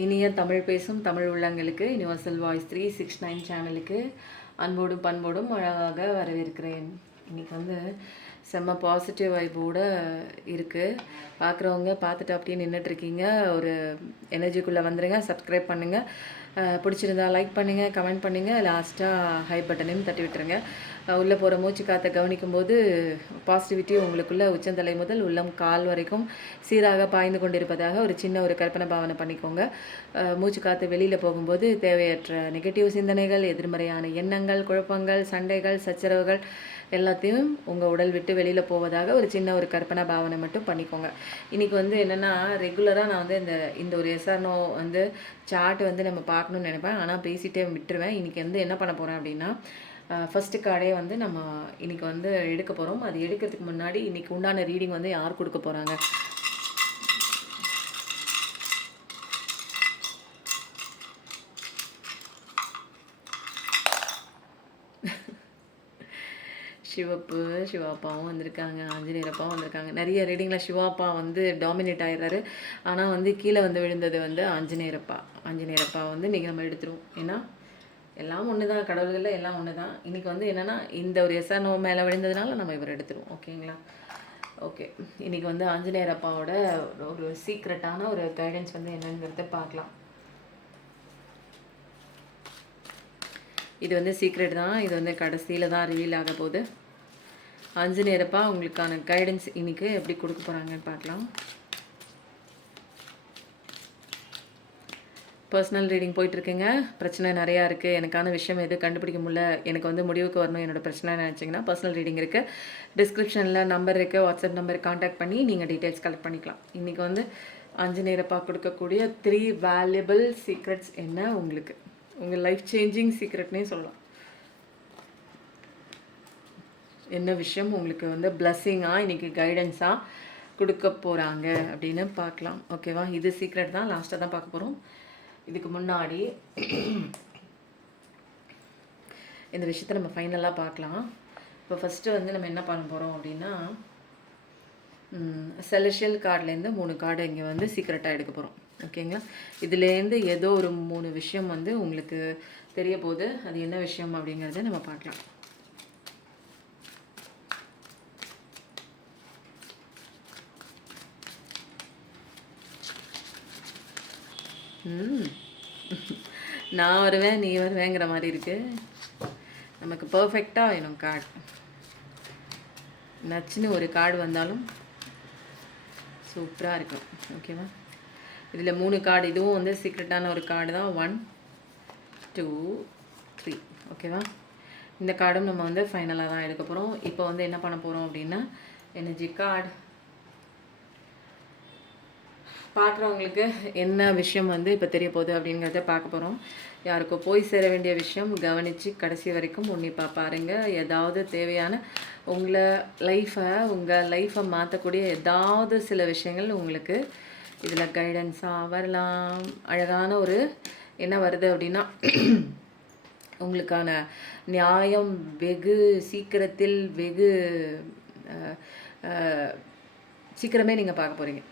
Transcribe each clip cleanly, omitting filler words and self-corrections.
இனிய தமிழ் பேசும் தமிழ் உள்ளங்களுக்கு யுனிவர்சல் வாய்ஸ் 369 சேனலுக்கு அன்போடும் பண்போடும் அழகாக வரவேற்கிறேன். இன்றைக்கி வந்து செம்ம பாசிட்டிவ் வைப்போட இருக்குது. பார்க்குறவங்க பார்த்துட்டு அப்படியே நின்றுட்டுருக்கீங்க. ஒரு எனர்ஜிக்குள்ளே வந்துடுங்க. சப்ஸ்கிரைப் பண்ணுங்கள். பிடிச்சிருந்தா லைக் பண்ணுங்கள், கமெண்ட் பண்ணுங்கள். லாஸ்ட்டாக ஹை பட்டனையும் தட்டி விட்டுருங்க. உள்ளே போகிற மூச்சு காற்றை கவனிக்கும் போது பாசிட்டிவிட்டி உங்களுக்குள்ள உச்சந்தலை முதல் உள்ளம் கால் வரைக்கும் சீராக பாய்ந்து கொண்டிருப்பதாக ஒரு சின்ன ஒரு கற்பனை பாவனை பண்ணிக்கோங்க. மூச்சு காற்று வெளியில் போகும்போது தேவையற்ற நெகட்டிவ் சிந்தனைகள், எதிர்மறையான எண்ணங்கள், குழப்பங்கள், சண்டைகள், சச்சரவுகள் எல்லாத்தையும் உங்கள் உடல் விட்டு வெளியில் போவதாக ஒரு சின்ன ஒரு கற்பனை பாவனை மட்டும் பண்ணிக்கோங்க. இன்றைக்கி வந்து என்னென்னா, ரெகுலராக நான் வந்து இந்த ஒரு எஸ்ஆர்னோ வந்து சார்ட் வந்து நம்ம பார்க்கணுன்னு நினைப்பேன். ஆனால் பேசிகிட்டே விட்டுருவேன். இன்றைக்கி வந்து என்ன பண்ண போகிறேன் அப்படின்னா, ஃபஸ்ட்டு கார்டே வந்து நம்ம இன்றைக்கி வந்து எடுக்க போகிறோம். அது எடுக்கிறதுக்கு முன்னாடி இன்றைக்கி உண்டான ரீடிங் வந்து யார் கொடுக்க போகிறாங்க, சிவாப்பாவும் வந்திருக்காங்க, ஆஞ்சநேயரப்பாவும் வந்திருக்காங்க. நிறைய ரீடிங்கில் சிவாப்பா வந்து டாமினேட் ஆகிடுறாரு. ஆனால் வந்து கீழே வந்து விழுந்தது வந்து ஆஞ்சநேயரப்பா வந்து இன்றைக்கி நம்ம எடுத்துருவோம். ஏன்னா எல்லாம் ஒன்று தான், கடவுள்களில் எல்லாம் ஒன்று தான். இன்றைக்கி வந்து என்னென்னா, இந்த ஒரு எஸ்ஆர்னோ மேலே விழுந்ததுனால நம்ம இவர் எடுத்துருவோம். ஓகேங்களா? ஓகே, இன்றைக்கி வந்து ஆஞ்சநேயர் அப்பாவோட ஒரு சீக்ரெட்டான ஒரு கைடன்ஸ் வந்து என்னங்கிறத பார்க்கலாம். இது வந்து சீக்ரெட் தான். இது வந்து கடைசியில் தான் ரிவீல் ஆக போகுது. ஆஞ்சநேயரப்பா உங்களுக்கான கைடன்ஸ் இன்றைக்கி எப்படி கொடுக்க போகிறாங்கன்னு பார்க்கலாம். பர்சனல் ரீடிங் போயிட்டுருக்குங்க. பிரச்சனை நிறையா இருக்குது, எனக்கான விஷயம் எது கண்டுபிடிக்க முடியல, எனக்கு வந்து முடிவுக்கு வரணும் என்னோடய பிரச்சனை நினச்சிங்கன்னா பர்சனல் ரீடிங் இருக்குது. டிஸ்கிரிப்ஷனில் நம்பர் இருக்குது, வாட்ஸ்அப் நம்பர் கான்டாக்ட் பண்ணி நீங்கள் டீட்டெயில்ஸ் கலெக்ட் பண்ணிக்கலாம். இன்றைக்கி வந்து ஆஞ்சநேயரப்பா கொடுக்கக்கூடிய 3 வேல்யூபிள் சீக்ரெட்ஸ் என்ன, உங்களுக்கு உங்கள் லைஃப் சேஞ்சிங் சீக்ரெட்னே சொல்லலாம். என்ன விஷயம் உங்களுக்கு வந்து பிளஸ்ஸிங்காக இன்றைக்கி கைடன்ஸாக கொடுக்க போகிறாங்க அப்படின்னு பார்க்கலாம். ஓகேவா? இது சீக்ரெட் தான், லாஸ்ட்டாக தான் பார்க்க போகிறோம். இதுக்கு முன்னாடி இந்த விஷயத்தை நம்ம ஃபைனலாக பார்க்கலாம். இப்போ ஃபஸ்ட்டு வந்து நம்ம என்ன பண்ண போகிறோம் அப்படின்னா, செலஷியல் கார்ட்லேருந்து 3 கார்டு இங்கே வந்து சீக்ரெட்டாக எடுக்க போகிறோம். ஓகேங்களா? இதுலேருந்து ஏதோ ஒரு 3 விஷயம் வந்து உங்களுக்கு தெரிய போகுது. அது என்ன விஷயம் அப்படிங்கிறத நம்ம பார்க்கலாம். நான் வருவேன், நீ வருவேங்கிற மாதிரி இருக்குது. நமக்கு பர்ஃபெக்டாக வேணும் கார்டு. நச்சுன்னு ஒரு கார்டு வந்தாலும் சூப்பராக இருக்கும். ஓகேவா? இதில் 3 கார்டு, இதுவும் வந்து சீக்ரெட்டான ஒரு கார்டு தான். 1 2 3. ஓகேவா? இந்த கார்டும் நம்ம வந்து ஃபைனலாக தான் எடுக்க போகிறோம். இப்போ வந்து என்ன பண்ண போகிறோம் அப்படின்னா, எனர்ஜி கார்டு பார்க்குறவங்களுக்கு என்ன விஷயம் வந்து இப்போ தெரிய போகுது அப்படிங்கிறத பார்க்க போகிறோம். யாருக்கோ போய் சேர வேண்டிய விஷயம் கவனித்து கடைசி வரைக்கும் உன்னிப்பாக பாருங்கள். ஏதாவது தேவையான உங்கள் லைஃப்பை மாற்றக்கூடிய ஏதாவது சில விஷயங்கள் உங்களுக்கு இதில் கைடன்ஸாக வரலாம். அழகான ஒரு என்ன வருது அப்படின்னா, உங்களுக்கான நியாயம் வெகு சீக்கிரத்தில் சீக்கிரமே நீங்கள் பார்க்க போகிறீங்க.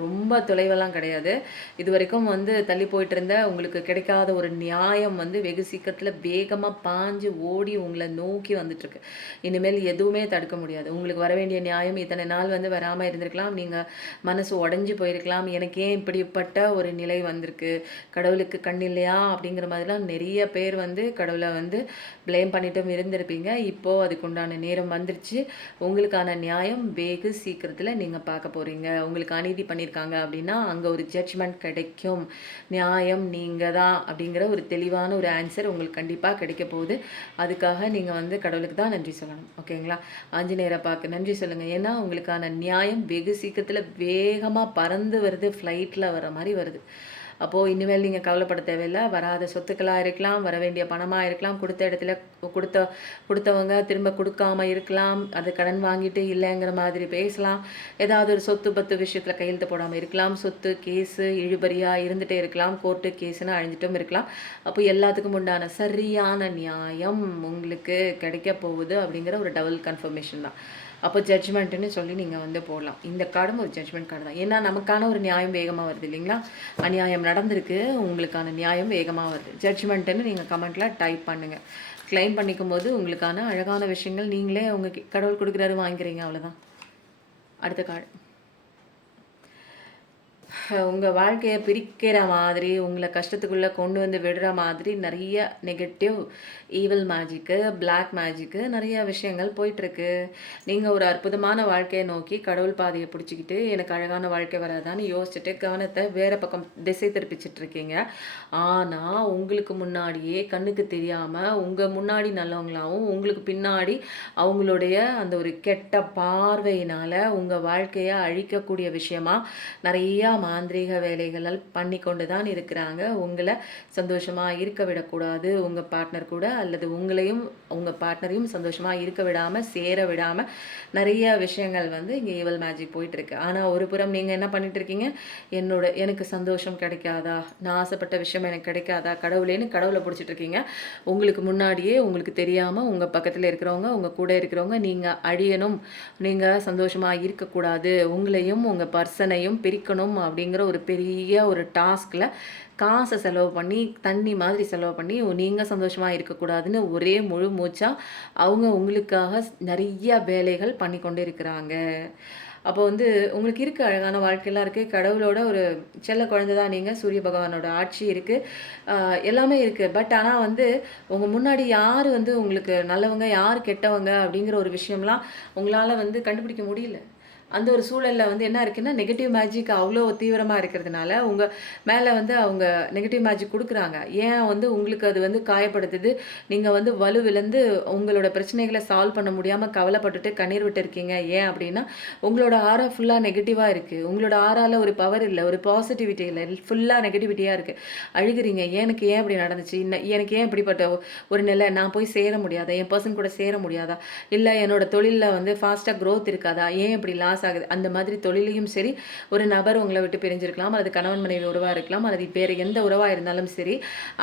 ரொம்ப தொலைவெல்லாம் கிடையாது. இது வரைக்கும் வந்து தள்ளி போயிட்டு இருந்த உங்களுக்கு கிடைக்காத ஒரு நியாயம் வந்து வெகு சீக்கிரத்தில் வேகமாக பாஞ்சு ஓடி உங்களை நோக்கி வந்துட்டுருக்கு. இனிமேல் எதுவுமே தடுக்க முடியாது. உங்களுக்கு வர வேண்டிய நியாயம் இத்தனை நாள் வந்து வராமல் இருந்திருக்கலாம். நீங்கள் மனசு உடஞ்சி போயிருக்கலாம். எனக்கே இப்படிப்பட்ட ஒரு நிலை வந்திருக்கு, கடவுளுக்கு கண் இல்லையா அப்படிங்கிற மாதிரிலாம் நிறைய பேர் வந்து கடவுளை வந்து ப்ளேம் பண்ணிட்டும் இருந்திருப்பீங்க. இப்போது அதுக்குண்டான நேரம் வந்துருச்சு. உங்களுக்கான நியாயம் வெகு சீக்கிரத்தில் நீங்கள் பார்க்க போகிறீங்க. உங்களுக்கு அநீதி பண்ணியிருக்காங்க அப்படின்னா அங்கே ஒரு ஜட்ஜ்மெண்ட் கிடைக்கும். நியாயம் நீங்கள் தான் அப்படிங்கிற ஒரு தெளிவான ஒரு ஆன்சர் உங்களுக்கு கண்டிப்பாக கிடைக்க போகுது. அதுக்காக நீங்கள் வந்து கடவுளுக்கு தான் நன்றி சொல்லணும். ஓகேங்களா? ஆஞ்சநேயரப்பாக்கு நன்றி சொல்லுங்கள். ஏன்னா உங்களுக்கான நியாயம் வெகு சீக்கிரத்தில் வேகமாக பறந்து வருது, ஃப்ளைட்டில் வர மாதிரி வருது. அப்போது இனிமேல் நீங்கள் கவலைப்பட தேவையில்லை. வராத சொத்துக்களாக இருக்கலாம், வர வேண்டிய பணமாக இருக்கலாம், கொடுத்த இடத்துல கொடுத்தவங்க திரும்ப கொடுக்காமல் இருக்கலாம், அது கடன் வாங்கிட்டு இல்லைங்கிற மாதிரி பேசலாம், ஏதாவது ஒரு சொத்து பத்து விஷயத்தில் கையெழுத்து போடாமல் இருக்கலாம், சொத்து கேஸு இழுபறியாக இருந்துகிட்டே இருக்கலாம், கோர்ட்டு கேஸுன்னு அழிஞ்சிட்டும் இருக்கலாம். அப்போ எல்லாத்துக்கும் உண்டான சரியான நியாயம் உங்களுக்கு கிடைக்க போகுது அப்படிங்கிற ஒரு டபுள் கன்ஃபர்மேஷன் தான். அப்போ ஜட்ஜ்மெண்ட்டுன்னு சொல்லி நீங்கள் வந்து போடலாம். இந்த கார்டும் ஒரு ஜட்ஜ்மெண்ட் கார்டு தான். ஏன்னா நமக்கான ஒரு நியாயம் வேகமாக வருது இல்லைங்களா? அநியாயம் நடந்திருக்கு, உங்களுக்கான நியாயம் வேகமாக வருது. ஜட்ஜ்மெண்ட்டுன்னு நீங்கள் கமெண்ட்டில் டைப் பண்ணுங்கள். கிளைம் பண்ணிக்கும் போது உங்களுக்கான அழகான விஷயங்கள் நீங்களே உங்கள் கடவுள் கொடுக்குறாரு, வாங்கிக்கிறீங்க, அவ்வளோதான். அடுத்த கார்டு உங்கள் வாழ்க்கையை பிரிக்கிற மாதிரி, உங்களை கஷ்டத்துக்குள்ளே கொண்டு வந்து விடுற மாதிரி நிறைய negative evil magic, black magic நிறைய விஷயங்கள் போயிட்டுருக்கு. நீங்கள் ஒரு அற்புதமான வாழ்க்கையை நோக்கி கடவுள் பாதையை பிடிச்சிக்கிட்டு எனக்கு அழகான வாழ்க்கை வராதான்னு யோசிச்சுட்டு கவனத்தை வேறு பக்கம் திசை திருப்பிச்சிட்ருக்கீங்க. ஆனால் உங்களுக்கு முன்னாடியே கண்ணுக்கு தெரியாமல் உங்கள் முன்னாடி நல்லவங்களாகவும் உங்களுக்கு பின்னாடி அவங்களுடைய அந்த ஒரு கெட்ட பார்வையினால் உங்கள் வாழ்க்கையை அழிக்கக்கூடிய விஷயமா நிறையா மாந்திரீக வேலைகள் பண்ணி கொண்டு தான் இருக்கிறாங்க. உங்களை சந்தோஷமாக இருக்க விடக்கூடாது உங்கள் பார்ட்னர் கூட, அல்லது உங்களையும் உங்கள் பார்ட்னரையும் சந்தோஷமாக இருக்க விடாமல் சேர விடாமல் நிறைய விஷயங்கள் வந்து இங்கே ஈவல் மேஜிக் போயிட்டுருக்கு. ஆனால் ஒரு புறம் நீங்கள் என்ன பண்ணிகிட்ருக்கீங்க, எனக்கு சந்தோஷம் கிடைக்காதா, நான் ஆசைப்பட்ட விஷயம் எனக்கு கிடைக்காதா, கடவுளேன்னு கடவுளை பிடிச்சிட்ருக்கீங்க. உங்களுக்கு முன்னாடியே உங்களுக்கு தெரியாமல் உங்கள் பக்கத்தில் இருக்கிறவங்க, உங்கள் கூட இருக்கிறவங்க நீங்கள் அழியணும், நீங்கள் சந்தோஷமாக இருக்கக்கூடாது, உங்களையும் உங்கள் பர்சனையும் பிரிக்கணும் அப்படிங்கிற ஒரு பெரிய ஒரு டாஸ்கில் காசை செலவு பண்ணி தண்ணி மாதிரி செலவு பண்ணி நீங்கள் சந்தோஷமாக இருக்கக்கூடாதுன்னு ஒரே முழு மூச்சாக அவங்க உங்களுக்காக நிறைய வேலைகள் பண்ணி கொண்டு இருக்கிறாங்க. அப்போ வந்து உங்களுக்கு இருக்க அழகான வாழ்க்கையெல்லாம் இருக்குது. கடவுளோட ஒரு செல்ல குழந்தை தான் நீங்கள். சூரிய பகவானோட ஆட்சி இருக்குது, எல்லாமே இருக்குது. பட் ஆனால் வந்து உங்கள் முன்னாடி யார் வந்து உங்களுக்கு நல்லவங்க யார் கெட்டவங்க அப்படிங்கிற ஒரு விஷயம்லாம் உங்களால் வந்து கண்டுபிடிக்க முடியல. அந்த ஒரு சூழலில் வந்து என்ன இருக்குன்னா, நெகட்டிவ் மேஜிக் அவ்வளோ தீவிரமாக இருக்கிறதுனால உங்கள் மேலே வந்து அவங்க நெகட்டிவ் மேஜிக் கொடுக்குறாங்க. ஏன் வந்து உங்களுக்கு அது வந்து காயப்படுத்துது, நீங்கள் வந்து வலுவிழந்து உங்களோட பிரச்சனைகளை சால்வ் பண்ண முடியாமல் கவலைப்பட்டுட்டு கண்ணீர் விட்டு இருக்கீங்க. ஏன் அப்படின்னா உங்களோட ஆரா ஃபுல்லாக நெகட்டிவாக இருக்குது. உங்களோட ஆறால் ஒரு பவர் இல்லை, ஒரு பாசிட்டிவிட்டி இல்லை, ஃபுல்லாக நெகட்டிவிட்டியாக இருக்குது. அழுகிறீங்க, எனக்கு ஏன் இப்படி நடந்துச்சு, எனக்கு ஏன் இப்படிப்பட்ட ஒரு நிலை, நான் போய் சேர முடியாதா, என் பர்சன் கூட சேர முடியாதா, இல்லை என்னோட தொழிலில் வந்து ஃபாஸ்ட்டாக க்ரோத் இருக்காதா, ஏன் இப்படி லாஸ் ஆகுது. அந்த மாதிரி தொழிலையும் சரி, ஒரு நபர் உங்களை விட்டு பிரிஞ்சிருக்கலாம், அல்லது கணவன் மனைவி உறவாக இருக்கலாம், அல்லது வேறு எந்த உறவாக இருந்தாலும் சரி,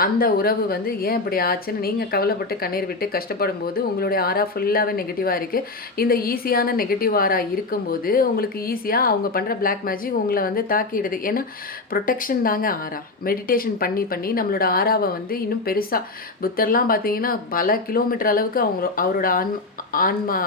அந்த உறவு வந்து ஏன் இப்படி ஆச்சுன்னு நீங்கள் கவலைப்பட்டு கண்ணீர் விட்டு கஷ்டப்படும் போது உங்களுடைய ஆரா ஃபுல்லாகவே நெகட்டிவாக இருக்குது. இந்த ஈஸியான நெகட்டிவ் ஆரா இருக்கும்போது உங்களுக்கு ஈஸியாக அவங்க பண்ணுற பிளாக் மேஜிக் உங்களை வந்து தாக்கிடுது. ஏன்னா ப்ரொடெக்ஷன் தாங்க ஆரா. மெடிடேஷன் பண்ணி பண்ணி நம்மளோட ஆராவை வந்து இன்னும் பெருசாக, புத்தர்லாம் பார்த்தீங்கன்னா பல கிலோமீட்டர் அளவுக்கு அவரோட ஆன்மா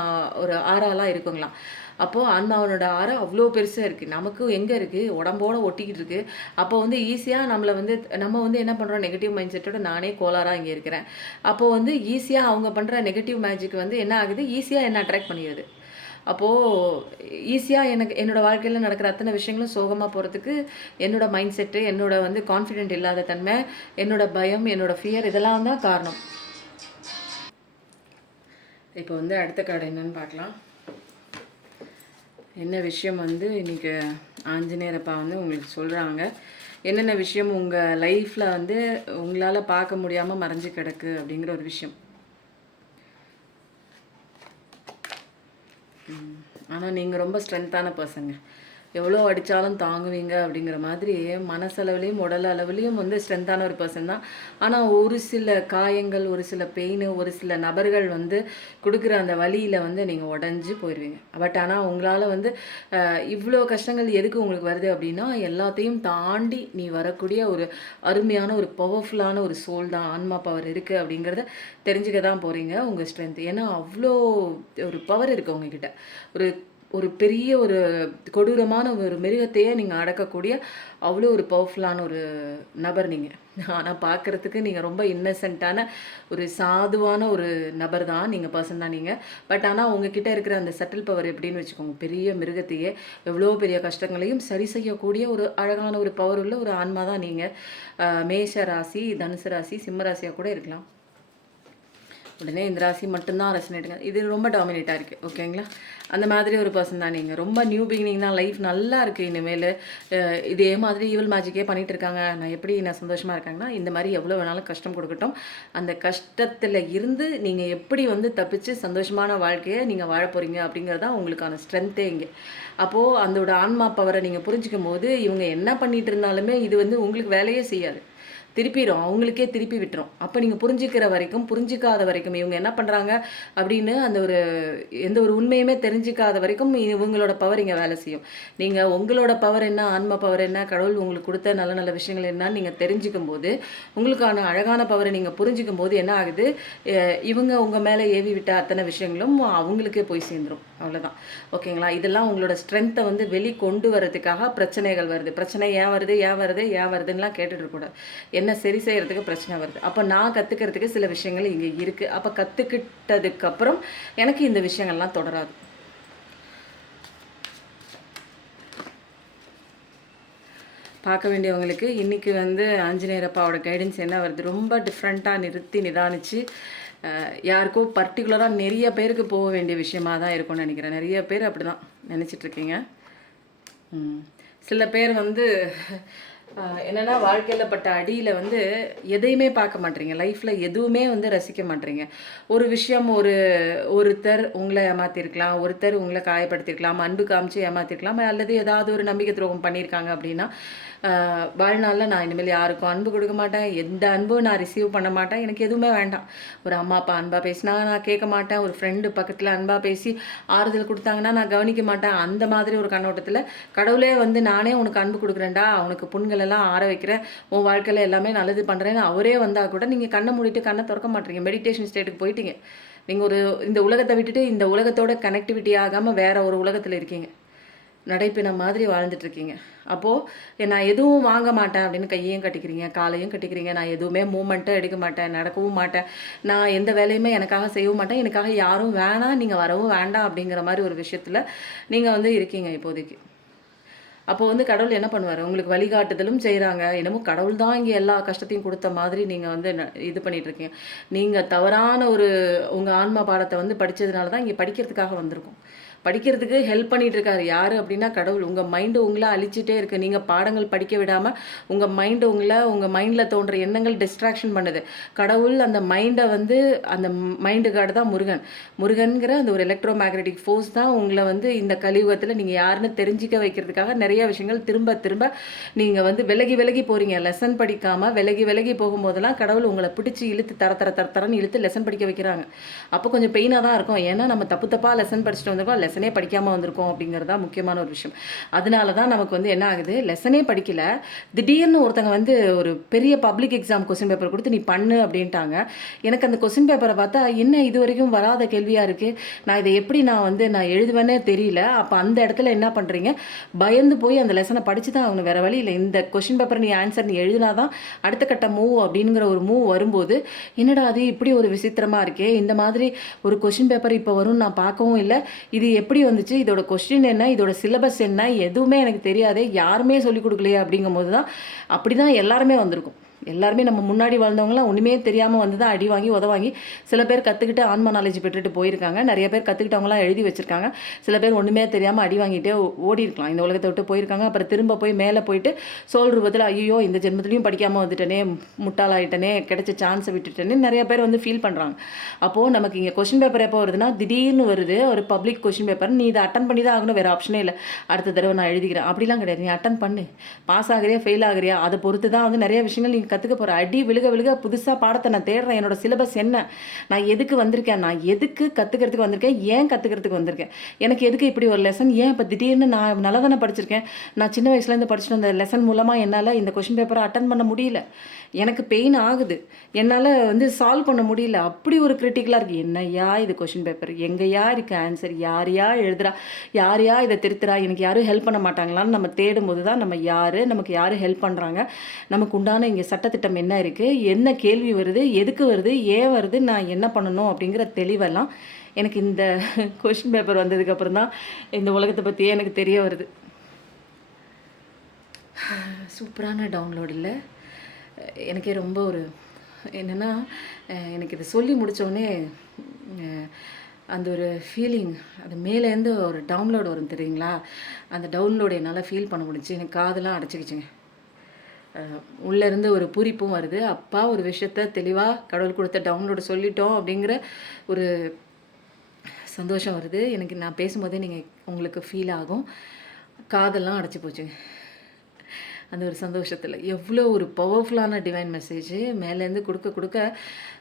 ஒரு ஆறாலாம் இருக்குங்களாம். அப்போது ஆன்மாவனோட ஆறா அவ்வளோ பெருசாக இருக்குது. நமக்கு எங்கே இருக்குது, உடம்போடு ஒட்டிக்கிட்டு இருக்குது. அப்போ வந்து ஈஸியாக நம்மளை வந்து நம்ம வந்து என்ன பண்ணுறோம், நெகட்டிவ் மைண்ட் செட்டோட நானே கோளாராக இங்கே இருக்கிறேன். அப்போது வந்து ஈஸியாக அவங்க பண்ணுற நெகட்டிவ் மேஜிக் வந்து என்ன ஆகுது, ஈஸியாக என்ன அட்ராக்ட் பண்ணிடுது. அப்போது ஈஸியாக என்னோடய வாழ்க்கையில் நடக்கிற அத்தனை விஷயங்களும் சோகமாக போகிறதுக்கு என்னோடய மைண்ட் செட்டு, என்னோட வந்து கான்ஃபிடென்ட் இல்லாத தன்மை, என்னோட பயம், என்னோடய ஃபியர் இதெல்லாம் தான் காரணம். இப்போ வந்து அடுத்த கார்டு என்னன்னு பார்க்கலாம். என்ன விஷயம் வந்து இன்றைக்கி ஆஞ்சநேயரப்பா வந்து உங்களுக்கு சொல்கிறாங்க, என்னென்ன விஷயம் உங்கள் லைஃப்பில் வந்து உங்களால் பார்க்க முடியாமல் மறைஞ்சு கிடக்கு அப்படிங்கிற ஒரு விஷயம். ஆனால் நீங்கள் ரொம்ப ஸ்ட்ரென்த்தான பர்சங்க, எவ்வளோ அடித்தாலும் தாங்குவீங்க அப்படிங்கிற மாதிரி மனசளவுலேயும் உடல் அளவுலேயும் வந்து ஸ்ட்ரென்த்தான ஒரு பர்சன் தான். ஆனால் ஒரு சில காயங்கள், ஒரு சில பெயின், ஒரு சில நபர்கள் வந்து கொடுக்குற அந்த வலியில் வந்து நீங்கள் உடஞ்சி போயிடுவீங்க. பட் ஆனால் உங்களால் வந்து இவ்வளோ கஷ்டங்கள் எதுக்கு உங்களுக்கு வருது அப்படின்னா, எல்லாத்தையும் தாண்டி நீ வரக்கூடிய ஒரு அருமையான ஒரு பவர்ஃபுல்லான ஒரு சோல் தான், ஆன்மா பவர் இருக்குது அப்படிங்கிறத தெரிஞ்சுக்க தான் போகிறீங்க. உங்கள் ஸ்ட்ரென்த் ஏன்னா அவ்வளோ ஒரு பவர் இருக்குது உங்ககிட்ட. ஒரு ஒரு பெரிய ஒரு கொடூரமான ஒரு மிருகத்தையே நீங்கள் அடக்கக்கூடிய அவ்வளோ ஒரு பவர்ஃபுல்லான ஒரு நபர் நீங்கள். ஆனால் பார்க்குறதுக்கு நீங்கள் ரொம்ப இன்னசென்ட்டான ஒரு சாதுவான ஒரு நபர் தான் நீங்கள், பர்சன் தான் நீங்கள். பட் ஆனால் உங்ககிட்ட இருக்கிற அந்த சட்டில் பவர் எப்படின்னு வச்சுக்கோங்க, பெரிய மிருகத்தையே எவ்வளோ பெரிய கஷ்டங்களையும் சரி செய்யக்கூடிய ஒரு அழகான ஒரு பவர் உள்ள ஒரு ஆன்மா தான் நீங்கள். மேஷ ராசி, தனுசு ராசி, சிம்ம ராசியாக கூட இருக்கலாம். உடனே இந்த ராசி மட்டும்தான் ரெசனேட்டுங்க, இது ரொம்ப டாமினேட்டாக இருக்குது. ஓகேங்களா, அந்த மாதிரி ஒரு பர்சன் தான் நீங்கள். ரொம்ப நியூ பிகினிங் தான், லைஃப் நல்லா இருக்குது இனிமேல். இதே மாதிரி ஈவல் மேஜிக்கே பண்ணிகிட்டு இருக்காங்க, நான் சந்தோஷமாக இருக்காங்கன்னா இந்த மாதிரி எவ்வளோ வேணாலும் கஷ்டம் கொடுக்கட்டும். அந்த கஷ்டத்தில் இருந்து நீங்கள் எப்படி வந்து தப்பிச்சு சந்தோஷமான வாழ்க்கையை நீங்கள் வாழ போகிறீங்க அப்படிங்கிறது தான் உங்களுக்கான ஸ்ட்ரென்த்தே இங்கே. அப்போது அதோட ஆன்மா பவரை நீங்கள் புரிஞ்சிக்கும் போது இவங்க என்ன பண்ணிகிட்டு இருந்தாலுமே இது வந்து உங்களுக்கு வேலையே செய்யாது. திருப்பிடும், அவங்களுக்கே திருப்பி விட்டுரும். அப்போ நீங்கள் புரிஞ்சுக்கிற வரைக்கும், புரிஞ்சிக்காத வரைக்கும் இவங்க என்ன பண்ணுறாங்க அப்படின்னு அந்த ஒரு எந்த ஒரு உண்மையுமே தெரிஞ்சிக்காத வரைக்கும் இவங்களோட பவர் இங்கே வேலை செய்யும். நீங்கள் உங்களோட பவர் என்ன, ஆன்ம பவர் என்ன, கடவுள் உங்களுக்கு கொடுத்த நல்ல நல்ல விஷயங்கள் என்னன்னு நீங்கள் தெரிஞ்சுக்கும் போது, உங்களுக்கான அழகான பவரை நீங்கள் புரிஞ்சிக்கும் போது என்ன ஆகுது, இவங்க உங்கள் மேலே ஏவி விட்ட அத்தனை விஷயங்களும் அவங்களுக்கே போய் சேர்ந்துடும். அவ்வளோதான். ஓகேங்களா? இதெல்லாம் உங்களோட ஸ்ட்ரென்த்தை வந்து வெளிக்கொண்டு வரதுக்காக பிரச்சனைகள் வருது. பிரச்சனை ஏன் வருது, ஏன் வருது, ஏன் வருதுன்னெலாம் கேட்டுட்டு இருக்கக்கூடாது. என்ன சரி செய்கிறதுக்கு பிரச்சனை வருது. அப்போ நான் கற்றுக்கிறதுக்கு சில விஷயங்கள் இங்கே இருக்குது. அப்போ கற்றுக்கிட்டதுக்கப்புறம் எனக்கு இந்த விஷயங்கள்லாம் தொடராது. பார்க்க வேண்டியவங்களுக்கு இன்றைக்கி வந்து ஆஞ்சநேயர் அப்பாவோட கைடன்ஸ் என்ன வருது, ரொம்ப டிஃப்ரெண்ட்டாக நிறுத்தி நிதானித்து யாருக்கோ பர்டிகுலராக நிறைய பேருக்கு போக வேண்டிய விஷயமாக தான் இருக்கும்னு நினைக்கிறேன். நிறைய பேர் அப்படி தான் நினச்சிட்ருக்கீங்க. சில பேர் வந்து என்னென்னா வாழ்க்கையில் பட்ட அடியில் வந்து எதையுமே பார்க்க மாட்டீங்க, லைஃப்பில் எதுவுமே வந்து ரசிக்க மாட்டீங்க. ஒரு விஷயம் ஒருத்தர் உங்களை ஏமாற்றிருக்கலாம், ஒருத்தர் உங்களை காயப்படுத்திருக்கலாம், அன்பு காமிச்சு ஏமாற்றிருக்கலாம், அல்லது ஏதாவது ஒரு நம்பிக்கை துரோகம் பண்ணியிருக்காங்க அப்படின்னா வாழ்நாளில் நான் இனிமேல் யாருக்கும் அன்பு கொடுக்க மாட்டேன், எந்த அன்பும் நான் ரிசீவ் பண்ண மாட்டேன், எனக்கு எதுவுமே வேண்டாம். ஒரு அம்மா அப்பா அன்பாக பேசினா நான் கேட்க மாட்டேன், ஒரு ஃப்ரெண்டு பக்கத்தில் அன்பாக பேசி ஆறுதல் கொடுத்தாங்கன்னா நான் கவனிக்க மாட்டேன். அந்த மாதிரி ஒரு கண்ணோட்டத்தில் கடவுளே வந்து நானே உனக்கு அன்பு கொடுக்குறேன்டா, அவனுக்கு புண்களெல்லாம் ஆற வைக்கிறேன், உன் வாழ்க்கையில் எல்லாமே நல்லது பண்ணுறேன்னு அவரே வந்தால் கூட நீங்கள் கண்ணை மூடிட்டு கண்ணை திறக்க மாட்டீங்க, மெடிடேஷன் ஸ்டேட்டுக்கு போயிட்டீங்க. நீங்கள் இந்த உலகத்தை விட்டுட்டு இந்த உலகத்தோட கனெக்டிவிட்டி ஆகாமல் வேற ஒரு உலகத்தில் இருக்கீங்க, நடைப்பின மாதிரி வாழ்ந்துட்டுருக்கீங்க. அப்போது நான் எதுவும் வாங்க மாட்டேன் அப்படின்னு கையையும் கட்டிக்கிறீங்க, காலையும் கட்டிக்கிறீங்க. நான் எதுவுமே மூமெண்ட்டும் எடுக்க மாட்டேன், நடக்கவும் மாட்டேன், நான் எந்த வேலையுமே எனக்காக செய்யவும் மாட்டேன், எனக்காக யாரும் வேணாம், நீங்கள் வரவும் வேண்டாம் அப்படிங்கிற மாதிரி ஒரு விஷயத்தில் நீங்கள் வந்து இருக்கீங்க இப்போதைக்கு. அப்போ வந்து கடவுள் என்ன பண்ணுவார், உங்களுக்கு வழிகாட்டுதலும் செய்கிறாங்க. என்னமோ கடவுள் தான் இங்கே எல்லா கஷ்டத்தையும் கொடுத்த மாதிரி நீங்கள் வந்து இது பண்ணிகிட்ருக்கீங்க. நீங்கள் தவறான உங்கள் ஆன்மா பாடத்தை வந்து படித்ததுனால தான் இங்கே படிக்கிறதுக்காக வந்திருக்கோம். படிக்கிறதுக்கு ஹெல்ப் பண்ணிகிட்டு இருக்காரு யார் அப்படின்னா கடவுள். உங்கள் மைண்டு உங்களை அழிச்சிட்டே இருக்குது. நீங்கள் பாடங்கள் படிக்க விடாமல் உங்கள் மைண்டில் தோன்ற எண்ணங்கள் டிஸ்ட்ராக்ஷன் பண்ணுது. கடவுள் அந்த மைண்டை வந்து அந்த மைண்டு கார்டு தான் முருகன்கிற அந்த ஒரு எலக்ட்ரோ மேக்னெட்டிக் ஃபோர்ஸ் தான் உங்களை வந்து இந்த கலியுகத்தில் நீங்கள் யாருன்னு தெரிஞ்சிக்க வைக்கிறதுக்காக நிறைய விஷயங்கள் திரும்ப திரும்ப நீங்கள் வந்து விலகி போகிறீங்க. லெசன் படிக்காமல் விலகி போகும்போதெல்லாம் கடவுள் உங்களை பிடிச்சி இழுத்து தரன்னு இழுத்து லெசன் படிக்க வைக்கிறாங்க. அப்போ கொஞ்சம் பெயினாக தான் இருக்கும். ஏன்னா நம்ம தப்பாக லெசன் படிச்சுட்டு வந்திருக்கோம், லெசனே படிக்காமல் வந்திருக்கோம் அப்படிங்கிறதா முக்கியமான ஒரு விஷயம். அதனால தான் நமக்கு வந்து என்ன ஆகுது, லெசனே படிக்கல, திடீர்னு ஒருத்தங்க வந்து ஒரு பெரிய பப்ளிக் எக்ஸாம் கொஸ்டின் பேப்பர் கொடுத்து நீ பண்ணு அப்படின்ட்டாங்க. எனக்கு அந்த கொஸ்டின் பேப்பரை பார்த்தா என்ன இது வரைக்கும் வராத கேள்வியாக இருக்குது, நான் இதை எப்படி நான் எழுதுவேன்னே தெரியல. அப்போ அந்த இடத்துல என்ன பண்ணுறீங்க, பயந்து போய் அந்த லெசனை படித்து தான் ஆகணும், வேறு வழி இல்லை. இந்த கொஸ்டின் பேப்பர் நீ ஆன்சர் நீ எழுதினா தான் அடுத்த கட்ட மூவ் அப்படிங்கிற ஒரு மூவ் வரும்போது என்னடா அது இப்படி ஒரு விசித்திரமாக இருக்கே, இந்த மாதிரி ஒரு கொஸ்டின் பேப்பர் இப்போ வரும்னு நான் பார்க்கவும் இல்லை, இது எப்படி வந்துச்சு, இதோட கொஸ்டின் என்ன, இதோட சிலபஸ் என்ன, எதுவுமே எனக்கு தெரியாதே, யாருமே சொல்லிக் கொடுக்கலையே அப்படிங்கும் போது தான் அப்படி தான் எல்லாருமே வந்திருக்கும். எல்லாருமே நம்ம முன்னாடி வாழ்ந்தவங்களாம் ஒன்றுமே தெரியாமல் வந்து தான் அடி வாங்கி உதவாங்கி சில பேர் கற்றுக்கிட்டு ஆன்மா நாலேஜ் பெற்றுட்டு போயிருக்காங்க. நிறைய பேர் கற்றுக்கிட்டவங்களாம் எழுதி வச்சுருக்காங்க. சில பேர் ஒன்றுமே தெரியாமல் அடி வாங்கிட்டே ஓடி இருக்கலாம், இந்த உலகத்தை விட்டு போயிருக்காங்க. அப்புறம் திரும்ப போய் மேலே போயிட்டு சோல் ரூபத்தில் ஐயோ இந்த ஜென்மத்துலேயும் படிக்காமல் வந்துட்டேனே, முட்டாளாயிட்டனே, கிடைச்ச சான்ஸை விட்டுட்டேனே நிறைய பேர் வந்து ஃபீல் பண்ணுறாங்க. அப்போது நமக்கு இங்கே கொஸ்டின் பேப்பர் எப்போ வருதுன்னா திடீர்னு வருது ஒரு பப்ளிக் கொஸ்டின் பேப்பர், நீ இதை அட்டன் பண்ணி தான் ஆகணும், வேறு ஆப்ஷனே இல்லை, அடுத்த தடவை நான் எழுதிக்கிறேன் அப்படிலாம் கிடையாது. நீ அட்டன் பண்ணு, பாஸ் ஆகிறியா ஃபெயில் ஆகிறியா அதை பொறுத்து தான் வந்து நிறைய விஷயங்கள் நீங்கள் கற்றுக்க போகிற. அடி விழுக புதுசாக பாடத்தை நான் தேடுறேன், என்னோட சிலபஸ் என்ன, நான் எதுக்கு வந்திருக்கேன், நான் எதுக்கு கற்றுக்கிறதுக்கு வந்திருக்கேன், ஏன் கற்றுக்கிறதுக்கு வந்திருக்கேன், எனக்கு எதுக்கு இப்படி ஒரு லெசன், ஏன் இப்போ திடீர்னு நான் நல்லா தானே படிச்சிருக்கேன், நான் சின்ன வயசுலேருந்து படிச்சுட்டு வந்த லெசன் மூலமாக என்னால் இந்த கொஷின் பேப்பரை அட்டன் பண்ண முடியல, எனக்கு பெயின் ஆகுது, என்னால் வந்து சால்வ் பண்ண முடியல, அப்படி ஒரு கிரிட்டிக்கலாக இருக்குது. என்னையா இது கொஷின் பேப்பர், எங்கேயா இருக்குது ஆன்சர், யாரையா எழுதுறா, யாரையா இதை திருத்துறா, எனக்கு யாரும் ஹெல்ப் பண்ண மாட்டாங்களான்னு நம்ம தேடும்போது தான் நமக்கு யார் ஹெல்ப் பண்ணுறாங்க, நமக்கு உண்டான இங்கே சட்டத்திட்டம் என்ன இருக்குது, என்ன கேள்வி வருது, எதுக்கு வருது, ஏன் வருது, நான் என்ன பண்ணணும் அப்படிங்கிற தெளிவெல்லாம் எனக்கு இந்த கொஷின் பேப்பர் வந்ததுக்கப்புறம் தான் இந்த உலகத்தை பற்றியே எனக்கு தெரிய வருது. சூப்பரான டவுன்லோட் இல்லை, எனக்கே ரொம்ப என்னென்னா எனக்கு இதை சொல்லி முடித்தோடனே அந்த ஒரு ஃபீலிங், அது மேலேருந்து ஒரு டவுன்லோடு வரும் தெரியுங்களா, அந்த டவுன்லோடு என்னால் ஃபீல் பண்ண முடிச்சு, எனக்கு காதெல்லாம் அடைச்சிக்கிச்சுங்க. உள்ளேருந்து ஒரு பூரிப்பும் வருது, அப்பா ஒரு விஷயத்த தெளிவாக கடவுள் கொடுத்த டவுன்லோடு சொல்லிட்டோம் அப்படிங்கிற ஒரு சந்தோஷம் வருது எனக்கு. நான் பேசும்போதே உங்களுக்கு ஃபீல் ஆகும், காதெல்லாம் அடைச்சி போச்சுங்க. அந்த ஒரு சந்தோஷத்தில் எவ்வளோ ஒரு பவர்ஃபுல்லான டிவைன் மெசேஜ் மேலேருந்து கொடுக்க கொடுக்க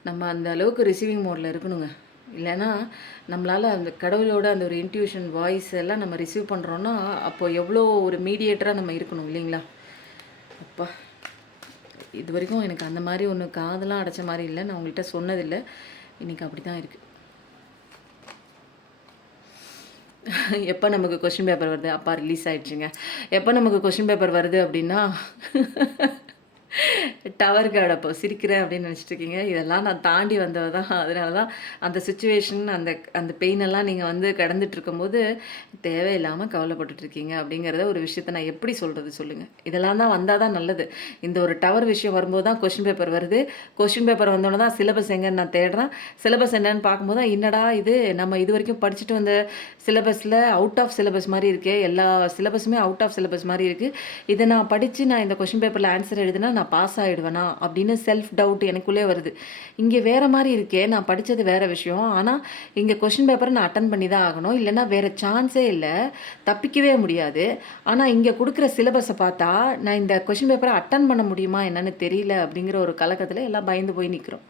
நம்ம அந்த அளவுக்கு ரிசீவிங் மோடில் இருக்கணுங்க. இல்லைன்னா நம்மளால் அந்த கடவுளோட அந்த ஒரு இன்ட்யூஷன் வாய்ஸ் எல்லாம் நம்ம ரிசீவ் பண்ணுறோன்னா அப்போது எவ்வளோ ஒரு மீடியேட்டராக நம்ம இருக்கணும் இல்லைங்களா? அப்பா இது வரைக்கும் எனக்கு அந்த மாதிரி ஒன்று காதெல்லாம் அடைச்ச மாதிரி இல்லை. நான் உங்கள்கிட்ட சொன்னதில்லை. இன்றைக்கி அப்படி தான் இருக்குது. எப்போ நமக்கு கொஷின் பேப்பர் வருது? அப்பா ரிலீஸ் ஆகிடுச்சுங்க. எப்போ நமக்கு கொஷின் பேப்பர் வருது அப்படின்னா டவர் கார்டு அப்போ சிரிக்கிறேன் அப்படின்னு நினச்சிட்டு இருக்கீங்க. இதெல்லாம் நான் தாண்டி வந்தவ தான். அதனால தான் அந்த சுச்சுவேஷன் அந்த அந்த பெயினெல்லாம் நீங்கள் வந்து கடந்துட்டு இருக்கும்போது தேவையில்லாமல் கவலைப்பட்டுட்ருக்கீங்க அப்படிங்கிறத ஒரு விஷயத்த நான் எப்படி சொல்கிறது சொல்லுங்கள். இதெல்லாம் தான் வந்தால் தான் நல்லது. இந்த ஒரு டவர் விஷயம் வரும்போது தான் கொஷின் பேப்பர் வருது. கொஷின் பேப்பர் வந்தோடனே தான் சிலபஸ் எங்கன்னு நான் தேடுறேன். சிலபஸ் என்னன்னு பார்க்கும்போது தான் என்னடா இது நம்ம இது வரைக்கும் படிச்சுட்டு வந்த சிலபஸில் அவுட் ஆஃப் சிலபஸ் மாதிரி இருக்கே. எல்லா சிலபஸுமே அவுட் ஆஃப் சிலபஸ் மாதிரி இருக்குது. இதை நான் படித்து நான் இந்த கொஷின் பேப்பரில் ஆன்சர் எழுதுனா நான் பாஸ் ஆகிடுவேனா அப்படின்னு செல்ஃப் டவுட் எனக்குள்ளே வருது. இங்கே வேறு மாதிரி இருக்கே, நான் படித்தது வேறு விஷயம். ஆனால் இங்கே கொஷின் பேப்பரை நான் அட்டன் பண்ணி தான் ஆகணும். இல்லைன்னா வேறு சான்ஸே இல்லை, தப்பிக்கவே முடியாது. ஆனால் இங்கே கொடுக்குற சிலபஸை பார்த்தா நான் இந்த கொஷின் பேப்பரை அட்டன் பண்ண முடியுமா என்னன்னு தெரியல அப்படிங்கிற ஒரு கலக்கத்தில் எல்லாம் பயந்து போய் நிற்கிறோம்.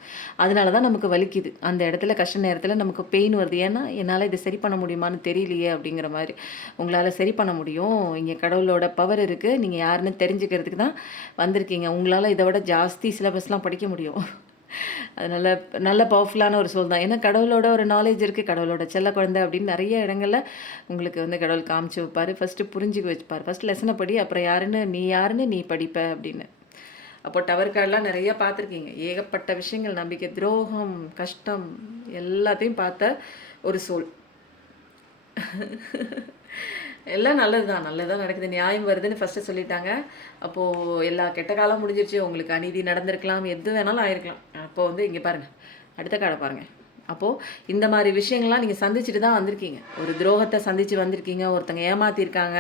அதனால தான் நமக்கு வலிக்குது. அந்த இடத்துல கஷ்ட நேரத்தில் நமக்கு பெயின் வருது. ஏன்னா என்னால் இதை சரி பண்ண முடியுமான்னு தெரியலையே அப்படிங்கிற மாதிரி. உங்களால் சரி பண்ண முடியும். இங்கே கடவுளோட பவர் இருக்குது. நீங்கள் யாருன்னு தெரிஞ்சுக்கிறதுக்கு தான் வந்திருக்கீங்க. உங்களால் இதை விட ஜாஸ்தி சிலபஸ்லாம் படிக்க முடியும். அதனால் நல்ல பவர்ஃபுல்லான ஒரு சொல் தான். ஏன்னா கடவுளோட ஒரு நாலேஜ் இருக்குது. கடவுளோட செல்ல குழந்தை அப்படின்னு நிறைய இடங்களில் உங்களுக்கு வந்து கடவுள் காமிச்சு வைப்பார். ஃபஸ்ட்டு புரிஞ்சுக்க வச்சுப்பார். ஃபஸ்ட் லெசனை படி, அப்புறம் யாருன்னு நீ படிப்ப அப்படின்னு. அப்போ டவர் கார்டெலாம் நிறைய பார்த்துருக்கீங்க. ஏகப்பட்ட விஷயங்கள், நம்பிக்கை துரோகம், கஷ்டம் எல்லாத்தையும் பார்த்த ஒரு சோல். எல்லாம் நல்லது தான், நல்லதாக நடக்குது. நியாயம் வருதுன்னு ஃபஸ்ட்டு சொல்லிட்டாங்க. அப்போது எல்லா கெட்ட காலம் முடிஞ்சிருச்சு. உங்களுக்கு அநீதி நடந்திருக்கலாம், எது வேணாலும் ஆயிருக்கலாம். அப்போது வந்து இங்கே பாருங்கள், அடுத்த கார்டை பாருங்கள். அப்போது இந்த மாதிரி விஷயங்கள்லாம் நீங்கள் சந்திச்சுட்டு தான் வந்திருக்கீங்க. ஒரு துரோகத்தை சந்தித்து வந்திருக்கீங்க. ஒருத்தங்க ஏமாற்றிருக்காங்க,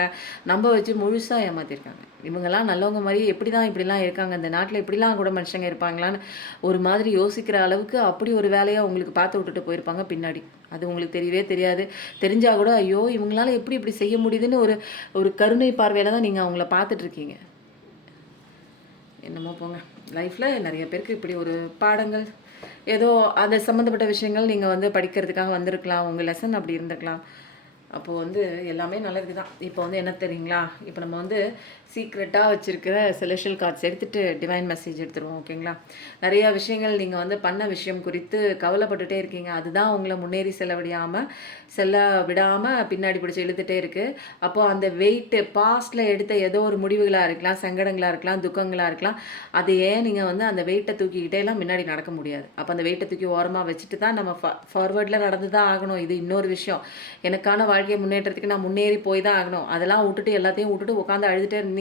நம்ப வச்சு முழுசாக ஏமாற்றிருக்காங்க. இவங்கெல்லாம் நல்லவங்க மாதிரி எப்படி தான் இப்படிலாம் இருக்காங்க, இந்த நாட்டில் இப்படிலாம் கூட மனுஷங்க இருப்பாங்களான்னு ஒரு மாதிரி யோசிக்கிற அளவுக்கு அப்படி ஒரு வேலையாக உங்களுக்கு பார்த்து விட்டுட்டு போயிருப்பாங்க பின்னாடி. அது உங்களுக்கு தெரியவே தெரியாது. தெரிஞ்சால் கூட ஐயோ இவங்களால எப்படி இப்படி செய்ய முடியுதுன்னு ஒரு ஒரு கருணை பார்வையில் தான் நீங்கள் அவங்கள பார்த்துட்ருக்கீங்க. என்னமோ போங்க, லைஃப்பில் நிறைய பேருக்கு இப்படி ஒரு பாடங்கள் ஏதோ அது சம்மந்தப்பட்ட விஷயங்கள் நீங்கள் வந்து படிக்கிறதுக்காக வந்திருக்கலாம். உங்கள் லெசன் அப்படி இருந்திருக்கலாம். அப்போது வந்து எல்லாமே நல்லது தான். இப்போ வந்து என்ன தெரியுங்களா, இப்போ நம்ம வந்து சீக்ரெட்டாக வச்சுருக்கிற செலெஷியல் கார்ட்ஸ் எடுத்துகிட்டு டிவைன் மெசேஜ் எடுத்துருவோம். ஓகேங்களா? நிறையா விஷயங்கள் நீங்கள் வந்து பண்ண விஷயம் குறித்து கவலைப்பட்டுட்டே இருக்கீங்க. அதுதான் உங்களை முன்னேறி செல்ல விடாமல் பின்னாடி பிடிச்சி இழுத்துட்டே இருக்குது. அப்போது அந்த வெயிட்டு பாஸ்ட்டில் எடுத்த ஏதோ ஒரு முடிவுகளாக இருக்கலாம், சங்கடங்களாக இருக்கலாம், துக்கங்களாக இருக்கலாம். அதையே நீங்கள் வந்து அந்த வெயிட்டை தூக்கிக்கிட்டே எல்லாம் முன்னாடி நடக்க முடியாது. அப்போ அந்த வெயிட்டை தூக்கி ஓரமாக வச்சுட்டு தான் நம்ம ஃபார்வர்டில் நடந்து தான் ஆகணும். இது இன்னொரு விஷயம். எனக்கான வாழ்க்கை முன்னேற்றத்துக்கு நான் முன்னேறி போய் தான் ஆகணும். அதெல்லாம் விட்டுட்டு எல்லாத்தையும் விட்டுட்டு உட்காந்து அழுதுகிட்டே இருந்தீங்க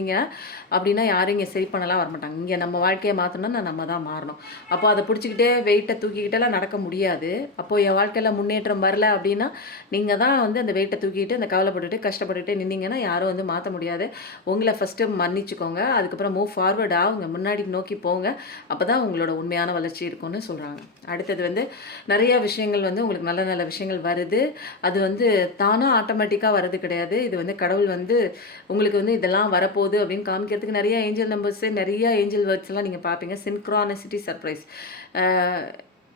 அப்படின்னா யாரும் இங்கே சரி பண்ணலாம் வரமாட்டாங்க. இங்கே நம்ம வாழ்க்கையை மாற்றணும்னா நம்ம தான் மாறணும். அப்போ அதை பிடிச்சிக்கிட்டே வெயிட்டை தூக்கிக்கிட்டெல்லாம் நடக்க முடியாது. அப்போது என் வாழ்க்கையில் முன்னேற்றம் வரல அப்படின்னா நீங்கள் தான் வந்து அந்த வெயிட்டை தூக்கிட்டு அந்த கவலைப்பட்டுட்டு கஷ்டப்பட்டுட்டு நின்னீங்கன்னா யாரும் வந்து மாற்ற முடியாது. உங்களை ஃபஸ்ட்டு மன்னிச்சுக்கோங்க. அதுக்கப்புறம் மூவ் ஃபார்வர்ட் ஆகுங்க, முன்னாடி நோக்கி போங்க. அப்போ தான் உங்களோட உண்மையான வளர்ச்சி இருக்கும்னு சொல்கிறாங்க. அடுத்தது வந்து நிறையா விஷயங்கள் வந்து உங்களுக்கு நல்ல நல்ல விஷயங்கள் வருது. அது வந்து தானாக ஆட்டோமேட்டிக்காக வர்றது கிடையாது. இது வந்து கடவுள் வந்து உங்களுக்கு வந்து இதெல்லாம் வரப்போகுது அப்படின்னு காமிக்கிறதுக்கு நிறைய ஏஞ்சல் நம்பர்ஸு, நிறைய ஏஞ்சல் வேர்ட்ஸ் எல்லாம் நீங்கள் பார்ப்பீங்க. சின்க்ரானிசிட்டி சர்ப்ரைஸ்,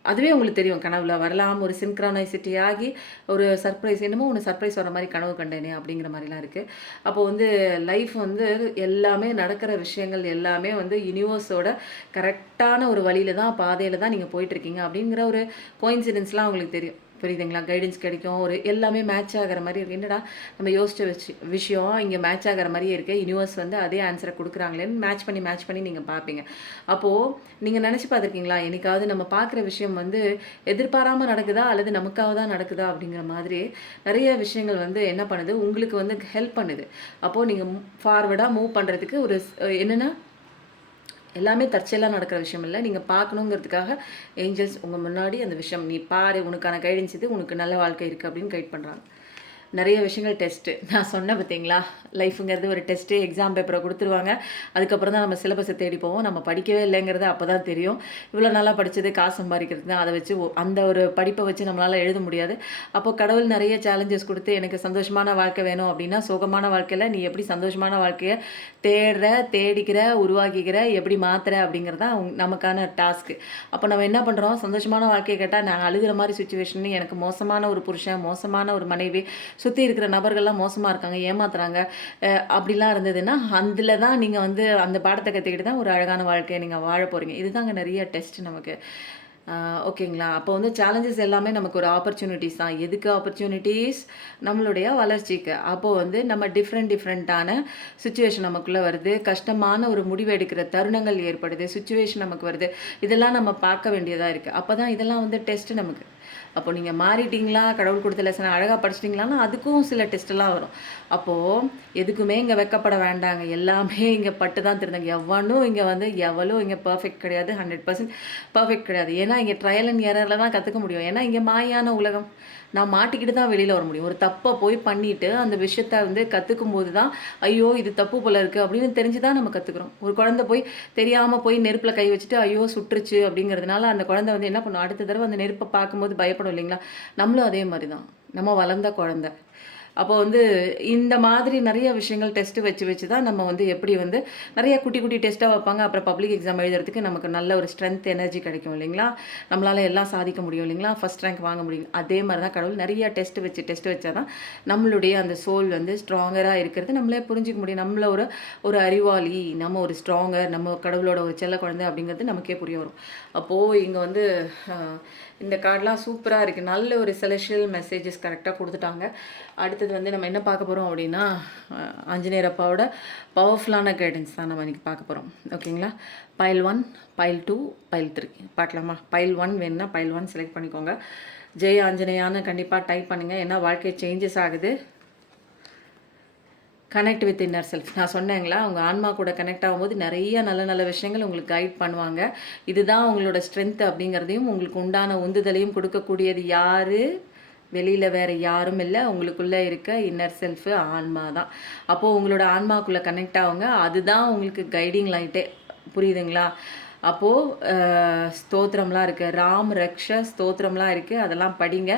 அதுவே உங்களுக்கு தெரியும். கனவுல வரலாம், ஒரு சின்க்ரானைசிட்டி ஆகி ஒரு சர்ப்ரைஸ், என்னமோ ஒன்று சர்ப்ரைஸ் வர மாதிரி கனவு கண்டேனே அப்படிங்கிற மாதிரிலாம் இருக்குது. அப்போது வந்து லைஃப் வந்து எல்லாமே நடக்கிற விஷயங்கள் எல்லாமே வந்து யூனிவர்ஸோட கரெக்டான ஒரு வழியில் தான், பாதையில் தான் நீங்கள் போயிட்டுருக்கீங்க அப்படிங்கிற ஒரு கோயின்சிடென்ஸ்லாம் உங்களுக்கு தெரியும். புரியுதுங்களா? கைடன்ஸ் கிடைக்கும். ஒரு எல்லாமே மேட்ச் ஆகிற மாதிரி இருக்குது. என்னடா நம்ம யோசிச்ச விஷயம் இங்கே மேட்ச் ஆகிற மாதிரியே இருக்குது. யூனிவர்ஸ் வந்து அதே ஆன்சரை கொடுக்குறாங்களேன்னு மேட்ச் பண்ணி நீங்கள் பார்ப்பீங்க. அப்போது நீங்கள் நினச்சி பார்த்துருக்கீங்களா, என்னைக்காவது நம்ம பார்க்குற விஷயம் வந்து எதிர்பாராமல் நடக்குதா அல்லது நமக்காக தான் நடக்குதா அப்படிங்கிற மாதிரி நிறைய விஷயங்கள் வந்து என்ன பண்ணுது, உங்களுக்கு வந்து ஹெல்ப் பண்ணுது. அப்போது நீங்கள் ஃபார்வர்டாக மூவ் பண்ணுறதுக்கு ஒரு என்னென்னா எல்லாமே தற்செயலாக நடக்கிற விஷயம் இல்லை. நீங்கள் பார்க்கணுங்கிறதுக்காக ஏஞ்சல்ஸ் உங்கள் முன்னாடி அந்த விஷயம் நீ பாரு, உனக்கான கைடன்ஸ் இது, உனக்கு நல்ல வாழ்க்கை இருக்குது அப்படின்னு கைட் பண்ணுறாங்க. நிறைய விஷயங்கள் டெஸ்ட்டு. நான் சொன்னேன் பார்த்தீங்களா? லைஃப்ங்கிறது ஒரு டெஸ்ட்டு, எக்ஸாம் பேப்பர குடுத்துருவாங்க. அதுக்கப்புறம் தான் நம்ம சிலபஸ தேடி போவோம். நம்ம படிக்கவே இல்லைங்கிறது அப்ப தான் தெரியும். இவ்வளோ நாளா படிச்சது காசு சம்பாரிக்கிறது தான். அத வச்சு அந்த ஒரு படிப்ப வச்சு நம்மளால எழுத முடியாது. அப்போ கடவுள் நிறைய சேலஞ்சஸ் குடுத்து, எனக்கு சந்தோஷமான வாழ்க்கை வேணும் அப்படின்னா, சோகமான வாழ்க்கையில நீ எப்படி சந்தோஷமான வாழ்க்கைய தேடுற, தேடிக்கிற, உருவாக்கிக்கிற, எப்படி மாத்துற அப்படிங்கிறது தான் நமக்கான டாஸ்க்கு. அப்போ நம்ம என்ன பண்றோம்? சந்தோஷமான வாழ்க்கைய கேட்டா, நான் அழுகுற மாரி சிச்சுவேஷன், எனக்கு மோசமான ஒரு புருஷன், மோசமான ஒரு மனைவி, சுத்தி இருக்கிற நபர்கள்லாம் மோசமா இருக்காங்க, ஏமாத்துறாங்க. அப்படிலாம் இருந்ததுன்னா, அதில தான் நீங்க வந்து அந்த பாடத்த கத்துக்கிட்டு தான் ஒரு அழகான வாழ்க்கைய நீங்க வாழ போறீங்க. இதுதாங்க நெறைய டெஸ்ட் நமக்கு. ஓகேங்களா? அப்போ வந்து சேலஞ்சஸ் எல்லாமே நமக்கு ஒரு ஆப்பர்ச்சுனிட்டீஸ் தான். எதுக்கு ஆப்பர்ச்சுனிட்டீஸ்? நம்மளுடைய வளர்ச்சிக்கு. அப்போ வந்து நம்ம டிஃப்ரெண்ட்டான சிச்சுவேஷன் நமக்குள்ள வருது. கஷ்டமான ஒரு முடிவு எடுக்கிற தருணங்கள் ஏற்படுது. சிச்சுவேஷன் நமக்கு வருது. இதெல்லாம் நம்ம பார்க்க வேண்டியதா இருக்கு. அப்பதான் இதெல்லாம் வந்து டெஸ்ட் நமக்கு. அப்போ நீங்க மாறிட்டீங்களா? கடவுள் குடுத்த லெசன அழகா படிச்சிட்டீங்களான்னா, அதுக்கும் சில டெஸ்ட்லாம் வரும். அப்போ எதுக்குமே இங்க வெட்கப்பட வேண்டாங்க. எல்லாமே இங்க பட்டு தான் திருந்தாங்க. எவனும் இங்க வந்து எவளும் இங்க பெர்ஃபெக்ட் கிடையாது. 100% பெர்ஃபெக்ட் கிடையாது. ஏன்னா, இங்க ட்ரையல் அண்ட் எரர்ல தான் கத்துக்க முடியும். ஏன்னா, இங்க மாயான உலகம். நான் மாட்டிக்கிட்டு தான் வெளியில வர முடியும். ஒரு தப்ப போய் பண்ணிட்டு, அந்த விஷயத்த வந்து கத்துக்கும்போது தான், ஐயோ! இது தப்பு போல இருக்கு அப்படின்னு தெரிஞ்சு தான் நம்ம கத்துக்கிறோம். ஒரு குழந்தை போய் தெரியாம போய் நெருப்புல கை வச்சுட்டு, ஐயோ! சுட்டுருச்சு அப்படிங்கிறதுனால, அந்த குழந்தை வந்து என்ன பண்ணும்? அடுத்த தடவ அந்த நெருப்ப பார்க்கும்போது பயப்படும் இல்லைங்களா? நம்மளும் அதே மாரி தான். நம்ம வளர்ந்த குழந்தை. அப்போ வந்து இந்த மாதிரி நெறைய விஷயங்கள் டெஸ்ட் வச்சு வச்சு தான் நம்ம வந்து எப்படி வந்து நெறைய குட்டி குட்டி டெஸ்ட்டா வைப்பாங்க. அப்புறம் பப்ளிக் எக்ஸாம் எழுதுறதுக்கு நமக்கு நல்ல ஒரு ஸ்ட்ரென்த், எனர்ஜி கிடைக்கும் இல்லைங்களா? நம்மளால எல்லாம் சாதிக்க முடியும் இல்லைங்களா? ஃபர்ஸ்ட் ரேங்க் வாங்க முடியும். அதே மாரி தான் கடவுள் நெறைய டெஸ்ட் வச்சா தான் நம்மளுடைய அந்த சோல் வந்து ஸ்ட்ராங்கரா இருக்கிறது நம்மளே புரிஞ்சுக்க முடியும். நம்மள ஒரு ஒரு அறிவாளி, நம்ம ஒரு ஸ்ட்ராங்கர், நம்ம கடவுளோட ஒரு செல்ல குழந்தை அப்படிங்கிறது நமக்கே புரிய வரும். அப்போ இங்க வந்து அ இந்த கார்ட்லாம் சூப்பரா இருக்கு. நல்ல ஒரு செலஷியல் மெசேஜஸ் கரெக்ட்டா குடுத்துட்டாங்க. அடுத்தது வந்து நம்ம என்ன பார்க்க போறோம் அப்படின்னா, ஆஞ்சநேயர் அப்பாவோட பவர்ஃபுல்லான கைடன்ஸ் தான் நம்ம இன்னைக்கு பார்க்க போறோம். ஓகேங்களா? பைல் 1, பைல் 2, பைல் 3 பார்க்கலாமா? பைல் 1 வேணும்னா பைல் 1 செலக்ட் பண்ணிக்கோங்க. ஜெய் ஆஞ்சநேயான்னு கண்டிப்பா டைப் பண்ணுங்க. ஏன்னா வாழ்க்கை சேஞ்சஸ் ஆகுது. Connect with inner self. நான் சொன்னேங்களா, உங்க ஆன்மா கூட கனெக்ட் ஆகும்போது நெறைய நல்ல நல்ல விஷயங்கள் உங்களுக்கு கைட் பண்ணுவாங்க. இதுதான் உங்களோட ஸ்ட்ரென்த் அப்படிங்கிறதையும், உங்களுக்கு உண்டான உந்துதலையும் குடுக்கக்கூடியது யாரு? வெளியில வேற யாரும் இல்ல. உங்களுக்குள்ள இருக்க இன்னர் செல்ஃப் ஆன்மா தான். அப்போ உங்களோட ஆன்மாக்குள்ள கனெக்ட் ஆவுங்க. அதுதான் உங்களுக்கு கைடிங் லைட்டே. புரியுதுங்களா? அப்போ ஸ்தோத்திரம்லாம் இருக்கு. ராம், ரக்ஷ ஸ்தோத்திரம்லாம் இருக்கு. அதெல்லாம் படிங்க.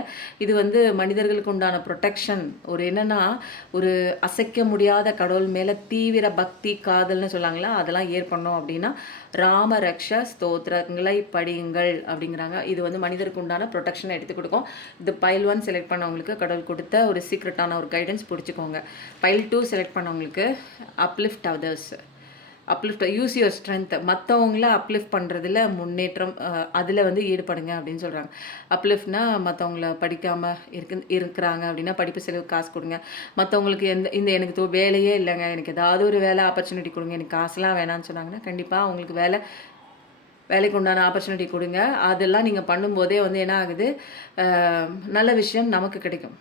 இது வந்து மனிதர்களுக்கு உண்டான புரொடெக்ஷன். ஒரு என்னன்னா, ஒரு அசைக்க முடியாத கடவுள் மேல தீவிர பக்தி, காதல்னு சொல்லாங்கல்ல, அதெல்லாம் ஏற்படணும் அப்படின்னா, ராம ரக்ஷ ஸ்தோத்திரங்களை படியுங்கள் அப்படிங்கிறாங்க. இது வந்து மனிதருக்கு உண்டான புரொடெக்ஷன எடுத்து குடுக்கும். இது பைல் 1 செலக்ட் பண்ணவங்களுக்கு கடவுள் குடுத்த ஒரு சீக்ரெட்டான ஒரு கைடன்ஸ் புடிச்சுக்கோங்க. பைல் 2 செலக்ட் பண்ணவங்களுக்கு uplift others. Use your strength. மற்றவங்கள அப்லிஃப்ட் பண்ணுறதுல முன்னேற்றம், அதில் வந்து ஈடுபடுங்க அப்படின்னு சொல்கிறாங்க. அப்லிஃப்ட்னா மற்றவங்கள படிக்காமல் இருக்கிறாங்க அப்படின்னா படிப்பு செலவுக்கு காசு கொடுங்க. மற்றவங்களுக்கு இந்த எனக்கு வேலையே இல்லைங்க, எனக்கு ஏதாவது ஒரு வேலை ஆப்பர்ச்சுனிட்டி கொடுங்க, எனக்கு காசுலாம் வேணான்னு சொன்னாங்கன்னா கண்டிப்பாக அவங்களுக்கு வேலைக்கு உண்டான ஆப்பர்ச்சுனிட்டி கொடுங்க. அதெல்லாம் நீங்கள் பண்ணும்போதே வந்து என்ன ஆகுது, நல்ல விஷயம் நமக்கு கிடைக்கும்.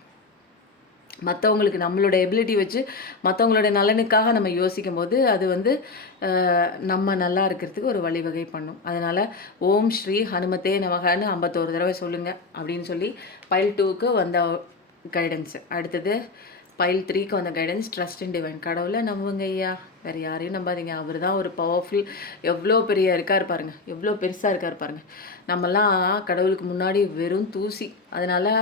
மற்றவங்களுக்கு நம்மளோட எபிலிட்டி வச்சு மற்றவங்களோட நலனுக்காக நம்ம யோசிக்கும்போது அது வந்து நம்ம நல்லா இருக்கிறதுக்கு ஒரு வழிவகை பண்ணும். அதனால் ஓம் ஸ்ரீ ஹனுமதே நமகன்னு 51 தடவை சொல்லுங்கள் அப்படின்னு சொல்லி பைல் 2க்கு வந்த கைடன்ஸ். அடுத்தது பைல் 3க்கு வந்த கைடன்ஸ் ட்ரஸ்ட் இன் டிவைன். கடவுளை நம்புங்க ஐயா, வேறு யாரையும் நம்பாதீங்க. அவர் தான் ஒரு பவர்ஃபுல். எவ்வளோ பெரிய இருக்கார் பாருங்க, எவ்வளோ பெருசாக இருக்கார் பாருங்க. நம்மலாம் கடவுளுக்கு முன்னாடி வெறும் தூசி. அதனால்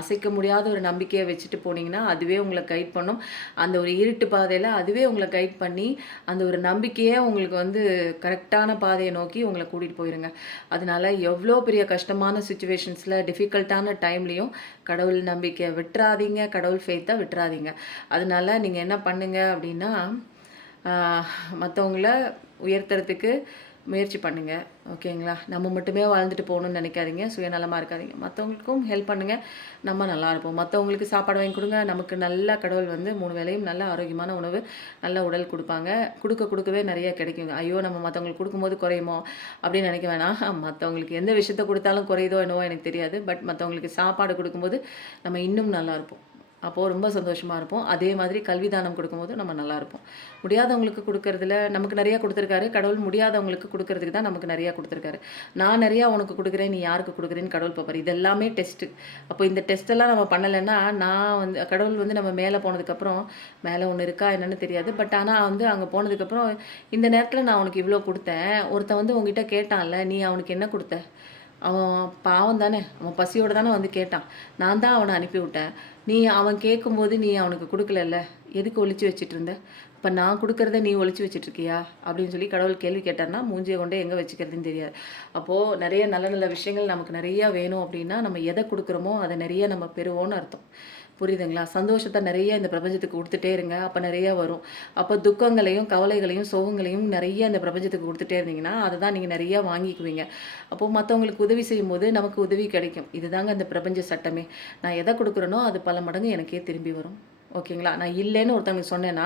அசைக்க முடியாத ஒரு நம்பிக்கையை வச்சுட்டு போனீங்கன்னா அதுவே உங்களை கைட் பண்ணும். அந்த ஒரு இருட்டு பாதையில் அதுவே உங்களை கைட் பண்ணி அந்த ஒரு நம்பிக்கையே உங்களுக்கு வந்து கரெக்டான பாதையை நோக்கி உங்களை கூட்டிகிட்டு போயிருங்க. அதனால எவ்வளோ பெரிய கஷ்டமான சுச்சுவேஷன்ஸில் டிஃபிகல்ட்டான டைம்லேயும் கடவுள் நம்பிக்கையை விட்டுறாதீங்க, கடவுள் ஃபெய்த்தை விட்டுறாதீங்க. அதனால நீங்கள் என்ன பண்ணுங்க அப்படின்னா, மற்றவங்கள உயர்த்துறதுக்கு முயற்சி பண்ணுங்க. ஓகேங்களா? நம்ம மட்டுமே வாழ்ந்துட்டு போகணும்னு நினைக்காதீங்க. சுயநலமாக இருக்காதீங்க. மற்றவங்களுக்கும் ஹெல்ப் பண்ணுங்க. நம்ம நல்லா இருப்போம். மற்றவங்களுக்கு சாப்பாடு வாங்கி கொடுங்க. நமக்கு நல்ல கடவுள் வந்து 3 வேளையும் நல்ல ஆரோக்கியமான உணவு, நல்ல உடல் கொடுப்பாங்க. கொடுக்கவே நிறைய கிடைக்குங்க. ஐயோ! நம்ம மற்றவங்களுக்கு கொடுக்கும்போது குறையுமோ அப்படின்னு நினைக்க வேணாம். மற்றவங்களுக்கு எந்த விஷயத்த கொடுத்தாலும் குறையுதோ என்னவோ எனக்கு தெரியாது. பட் மற்றவங்களுக்கு சாப்பாடு கொடுக்கும்போது நம்ம இன்னும் நல்லா இருப்போம். அப்போது ரொம்ப சந்தோஷமாக இருப்போம். அதே மாதிரி கல்வி தானம் கொடுக்கும்போது நம்ம நல்லாயிருப்போம். முடியாதவங்களுக்கு கொடுக்கறதுல நமக்கு நிறையா கொடுத்துருக்காரு. கடவுள் முடியாதவங்களுக்கு கொடுக்கறதுக்கு தான் நமக்கு நிறையா கொடுத்துருக்காரு. நான் நிறையா உனக்கு கொடுக்குறேன், நீ யாருக்கு கொடுக்குறேன்னு கடவுள் பார்ப்பாரு. இது எல்லாமே டெஸ்ட்டு. அப்போ இந்த டெஸ்ட்டெல்லாம் நம்ம பண்ணலைன்னா, நான் வந்து கடவுள் வந்து நம்ம மேலே போனதுக்கப்புறம், மேலே ஒன்று இருக்கா என்னன்னு தெரியாது. பட் ஆனால் வந்து அங்கே போனதுக்கப்புறம், இந்த நேரத்தில் நான் உனக்கு இவ்வளோ கொடுத்தேன். ஒருத்தன் வந்து உங்ககிட்ட கேட்டான்ல, நீ அவனுக்கு என்ன கொடுத்த? அவன் பாவம் தானே, அவன் பசியோடு தானே வந்து கேட்டான். நான் தான் அவனை அனுப்பி விட்டேன். நீ அவன் கேட்கும்போது நீ அவனுக்கு கொடுக்கலல்ல, எதுக்கு ஒளிச்சு வச்சுட்டு இருந்த? இப்போ நான் கொடுக்குறத நீ ஒளிச்சு வச்சுட்ருக்கியா அப்படின்னு சொல்லி கடவுள் கேள்வி கேட்டார்னா, மூஞ்சியை கொண்டே எங்கே வச்சுக்கிறதுன்னு தெரியாது. அப்போது நிறைய நல்ல நல்ல விஷயங்கள் நமக்கு நிறையா வேணும் அப்படின்னா, நம்ம எதை கொடுக்குறோமோ அதை நிறைய நம்ம பெறுவோன்னு அர்த்தம். புரியுதுங்களா? சந்தோஷத்தை நிறைய இந்த பிரபஞ்சத்துக்கு கொடுத்துட்டே இருங்க. அப்போ நிறைய வரும். அப்போ துக்கங்களையும், கவலைகளையும், சோகங்களையும் நிறைய இந்த பிரபஞ்சத்துக்கு கொடுத்துட்டே இருந்தீங்கன்னா, அதை தான் நீங்கள் நிறையா வாங்கிக்குவீங்க. அப்போது மற்றவங்களுக்கு உதவி செய்யும்போது நமக்கு உதவி கிடைக்கும். இதுதாங்க இந்த பிரபஞ்ச சட்டமே. நான் எதை கொடுக்குறேனோ அது பல மடங்கு எனக்கே திரும்பி வரும். ஓகேங்களா? நான் இல்லைன்னு ஒருத்தவங்களுக்கு சொன்னேன்னா,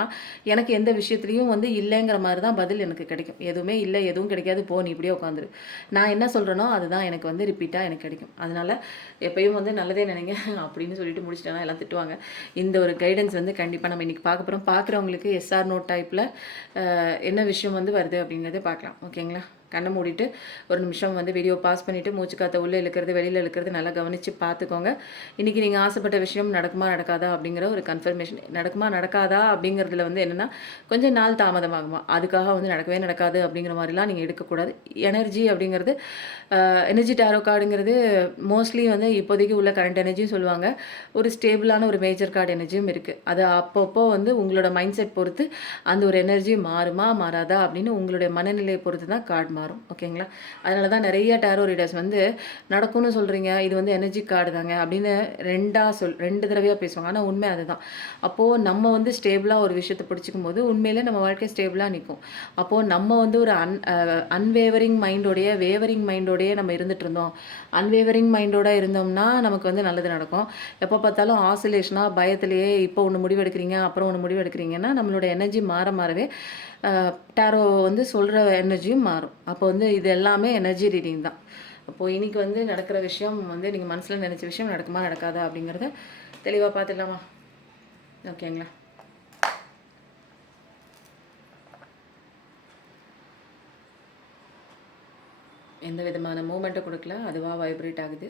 எனக்கு எந்த விஷயத்துலையும் வந்து இல்லைங்கிற மாதிரி தான் பதில் எனக்கு கிடைக்கும். எதுவுமே இல்லை, எதுவும் கிடைக்காது, போ நீ இப்படியே உட்காந்துரு. நான் என்ன சொல்கிறேனோ அதுதான் எனக்கு வந்து ரிப்பீட்டாக எனக்கு கிடைக்கும். அதனால் எப்பயும் வந்து நல்லதே நினைங்க அப்படின்னு சொல்லிட்டு முடிச்சிட்டேன்னா எல்லாம் திட்டுவாங்க. இந்த ஒரு கைடன்ஸ் வந்து கண்டிப்பாக நம்ம இன்றைக்கி பார்க்க போகிறோம். பார்க்குறவங்களுக்கு எஸ்ஆர் நோட் டைப்பில் என்ன விஷயம் வந்து வருது அப்படிங்கிறத பார்க்கலாம். ஓகேங்களா? கண்ணை மூடிட்டு ஒரு நிமிஷம் வந்து வீடியோ பாஸ் பண்ணிவிட்டு மூச்சு காற்றை உள்ளே இழுக்கிறது வெளியில் இழுக்கிறது நல்லா கவனித்து பார்த்துக்கோங்க. இன்றைக்கி நீங்கள் ஆசைப்பட்ட விஷயம் நடக்குமா நடக்காதா அப்படிங்கிற ஒரு கன்ஃபர்மேஷன். நடக்குமா நடக்காதா அப்படிங்கிறதுல வந்து என்னென்னா கொஞ்சம் நாள் தாமதமாகுமா, அதுக்காக வந்து நடக்கவே நடக்காது அப்படிங்கிற மாதிரிலாம் நீங்கள் எடுக்கக்கூடாது. எனர்ஜி அப்படிங்கிறது எனர்ஜி டேரோ கார்டுங்கிறது மோஸ்ட்லி வந்து இப்போதைக்கு உள்ள கரண்ட் எனர்ஜியும் சொல்லுவாங்க. ஒரு ஸ்டேபிளான ஒரு மேஜர் கார்டு எனர்ஜியும் இருக்குது. அது அப்பப்போ வந்து உங்களோட மைண்ட் செட் பொறுத்து அந்த ஒரு எனர்ஜி மாறுமா மாறாதா அப்படின்னு உங்களுடைய மனநிலையை பொறுத்து தான் கார்டு மாறும். ஓகேங்களா? அதனால தான் நிறைய டேரோ ரீடர்ஸ் வந்து நடக்கும்னு சொல்கிறீங்க, இது வந்து எனர்ஜி கார்டு தாங்க அப்படின்னு ரெண்டு தடவையாக பேசுவாங்க. ஆனால் உண்மை அதுதான். அப்போது நம்ம வந்து ஸ்டேபிளாக ஒரு விஷயத்தை பிடிச்சிக்கும் போது உண்மையிலே நம்ம வாழ்க்கை ஸ்டேபிளாக நிற்கும். அப்போது நம்ம வந்து ஒரு அன்வேவரிங் மைண்டோடைய வேவரிங் மைண்டோடையே நம்ம இருந்துகிட்டு இருந்தோம். அன்வேவரிங் மைண்டோட இருந்தோம்னா நமக்கு வந்து நல்லது நடக்கும். எப்போ பார்த்தாலும் ஆசிலேஷனாக பயத்திலேயே இப்போ ஒன்று முடிவெடுக்கிறீங்க அப்புறம் ஒன்று முடிவெடுக்கிறீங்கன்னா நம்மளோட எனர்ஜி மாறவே டேரோ வந்து சொல்கிற எனர்ஜியும் மாறும். அப்போ வந்து இது எல்லாமே எனர்ஜி ரீடிங் தான். அப்போது இன்றைக்கி வந்து நடக்கிற விஷயம் வந்து நீங்கள் மனசில் நினச்ச விஷயம் நடக்குமா நடக்காதா அப்படிங்கிறத தெளிவாக பார்த்துடலாமா? ஓகேங்களா? எந்த விதமான மூமெண்ட்டும் கொடுக்கல, அதுவாக வைப்ரேட் ஆகுது.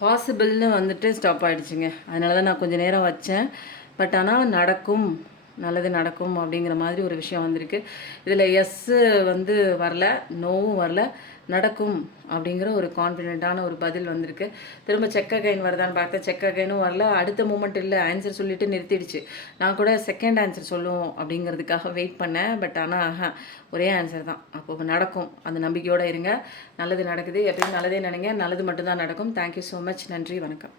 பாசிபிள்னு வந்துட்டு ஸ்டாப் ஆகிடுச்சிங்க. அதனால தான் நான் கொஞ்சம் நேரம் வச்சேன். பட் ஆனால் நடக்கும், நல்லது நடக்கும் அப்படிங்கிற மாதிரி ஒரு விஷயம் வந்திருக்கு. இதில் எஸ்ஸு வந்து வரல, நோவும் வரல, நடக்கும் அப்படிங்கிற ஒரு கான்ஃபிடென்ட்டான ஒரு பதில் வந்திருக்கு. திரும்ப செக் அகைன் வருதான்னு பார்த்தேன், செக் அகைனும் வரல. அடுத்த மூமெண்ட் இல்லை, ஆன்சர் சொல்லிவிட்டு நிறுத்திடுச்சு. நான் கூட செகண்ட் ஆன்சர் சொல்லுவோம் அப்படிங்கிறதுக்காக வெயிட் பண்ணேன். பட் ஆனால் ஒரே ஆன்சர் தான். அப்போ நடக்கும், அந்த நம்பிக்கையோடு இருங்க. நல்லது நடக்குது, எப்பயும் நல்லதே நினைங்க, நல்லது மட்டும்தான் நடக்கும். Thank you so much. நன்றி, வணக்கம்.